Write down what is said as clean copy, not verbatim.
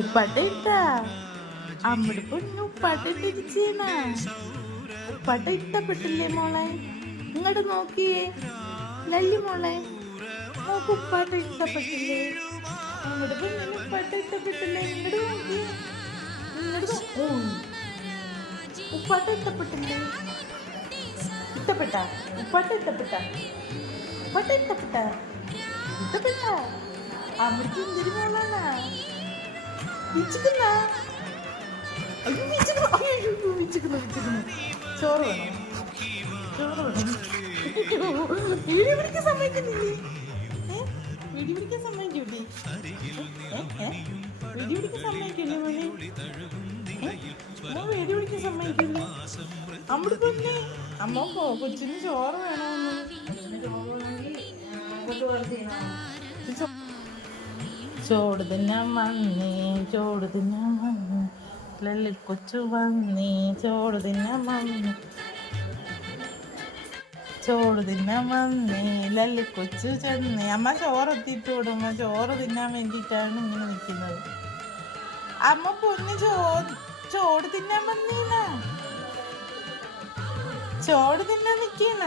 ഉപ്പാട്ട ഇട്ടാ അമ്മയുടെ പൊന്നു ഉപ്പാട്ട ഇട്ടിരിച്ചീന. ഉപ്പാട്ട ഇഷ്ടപ്പെട്ടില്ലേ മോളെ? ഇങ്ങോട്ട് നോക്കിയേ ലല്ലി മോളെ, മോക്ക് ഉപ്പാട്ട ഇഷ്ടപ്പെട്ടില്ലേ? അമ്മയുടെ പൊന്നിന് ഉപ്പാട്ട ഇഷ്ടപ്പെട്ടില്ലേ? ഇങ്ങോട്ട് നോക്കിയേ, ഇങ്ങോട്ട് ഉപ്പാട്ട ഇഷ്ടപ്പെട്ടില്ലേ? ഇഷ്ടപ്പെട്ട ഉപ്പാട്ട ഇഷ്ടപ്പെട്ട ഉപ്പാട്ട ഇഷ്ടപ്പെട്ട ഇഷ്ടപ്പെട്ട അമ്മയ്ക്ക് എന്തൊരു മോളാണ്. ചോറ് വേണം, ചോറ് വേണം. വീഡിയോ പിടിക്കാൻ സമ്മതിക്കുന്നില്ലേ? വീഡിയോ പിടിക്കാൻ സമ്മതിക്കൂലേ? വീഡിയോ പിടിക്കാൻ സമ്മതിക്കൂലേ മോനെ? വീഡിയോ പിടിക്കാൻ സമ്മതിക്കൂലേ? അമ്മ പൊന്നെ അമ്മ കൊച്ചിന് ചോറ് വേണമെന്ന്. ചോട് തിന്നാൻ വന്നേ, ചോട് തിന്നാൻ വന്നു, ലല്ലി കൊച്ചു വന്നേ, ചോട് തിന്നാൻ വന്നു, ചോറ് തിന്നാൻ വന്നേ, ലല്ലി കൊച്ചു ചെന്നേ. അമ്മ ചോറെത്തിയിട്ട് വിടുമ്പോ ചോറ് തിന്നാൻ വേണ്ടിയിട്ടാണ് ഇങ്ങനെ നിൽക്കുന്നത്. അമ്മ പൊന്ന് ചോട് തിന്നാൻ വന്നീന, ചോട് തിന്നാൻ നിൽക്കീന.